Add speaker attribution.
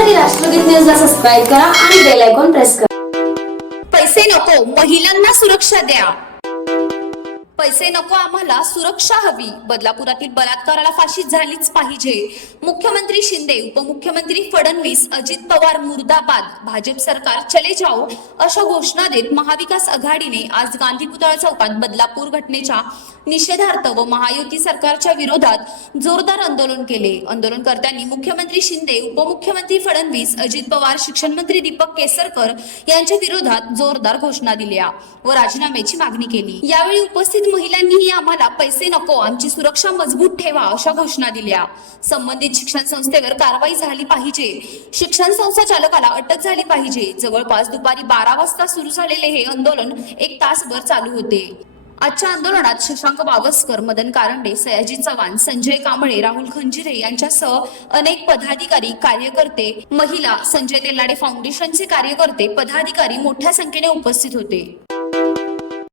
Speaker 1: बातम्यांसाठी राष्ट्रगीत न्यूजला सबस्क्राईब करा आणि बेल आयकॉन प्रेस करा.
Speaker 2: पैसे नको महिलांना सुरक्षा द्या. पैसे नको आम्हाला सुरक्षा हवी. बदलापुरातील बलात्काराला फाशी झालीच पाहिजे. मुख्यमंत्री शिंदे उपमुख्यमंत्री फडणवीस अजित पवार मुर्दाबाद भाजप सरकार चले जाओ अशा घोषणा देत महाविकास आघाडीने आज गांधी पुतळा चौकात बदलापूर घटनेच्या निषेधार्थ व महायुती सरकारच्या विरोधात जोरदार आंदोलन केले. आंदोलनकर्त्यांनी मुख्यमंत्री शिंदे उपमुख्यमंत्री फडणवीस अजित पवार शिक्षण मंत्री दीपक केसरकर यांच्या विरोधात जोरदार घोषणा दिल्या व राजीनाम्याची मागणी केली. यावेळी उपस्थित महिलांनीही आम्हाला पैसे नको आमची सुरक्षा मजबूत ठेवा अशा घोषणा दिल्या. संबंधित शिक्षण संस्थेवर कारवाई झाली पाहिजे. शिक्षण संस्था चालकाला अटक झाली पाहिजे. जवळपास दुपारी बारा वाजता सुरू झालेले हे आंदोलन एक तासभर चालू होते. आजच्या आंदोलनात शशांक बावस्कर मदन कारंडे सयाजी चव्हाण संजय कांबळे राहुल खंजिरे यांच्यासह अनेक पदाधिकारी कार्यकर्ते महिला संजय तेलाडे फाउंडेशनचे कार्यकर्ते पदाधिकारी मोठ्या संख्येने उपस्थित होते.